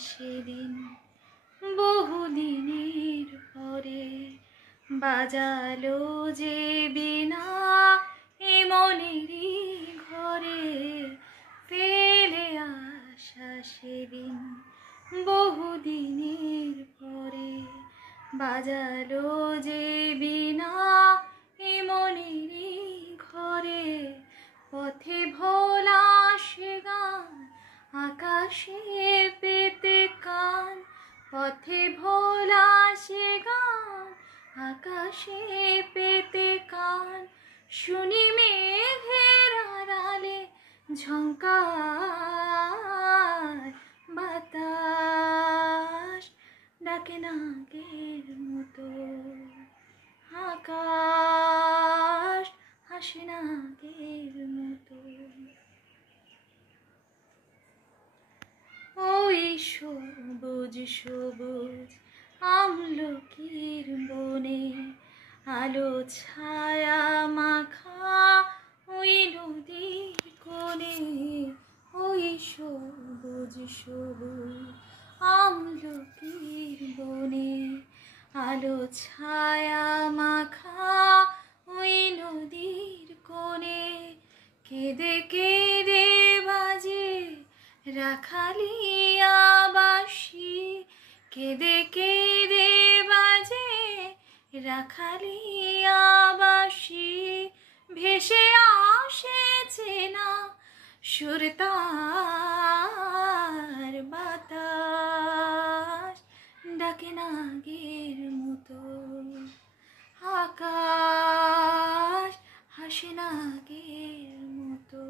সেদিন বহুদিনের পরে বাজালো যে বিনা এ মনেরই ঘরে ফেলে আসা সেদিন বহুদিনের পরে বাজালো যে বিনা এ মনেরই ঘরে পথে ভোলা সে গান আকাশে পেতে কান পথে ভোলা সে গান আকাশে পেতে কান শুনি মেঘের আড়ালে ঝংকার বাতাস ডাকে নাগের মতো আকাশ হাসে নাগের মতো ওই সবুজ সবুজ আমলকির বনে আলো ছায়া মাখা ওই নদীর কোণে ওই সবুজ সবুজ আমলকির বনে আলো ছায়া মাখা ওই নদীর কোণে কেঁদে কেঁদে বাজে রাখালিয়া বাঁশি কেঁদে কেঁদে বাজে রাখালিয়া বাঁশি ভেসে আসে চেনা সুরতার বাতাস ডাকে নাগের মতো আকাশ হাসে নাগের মতো।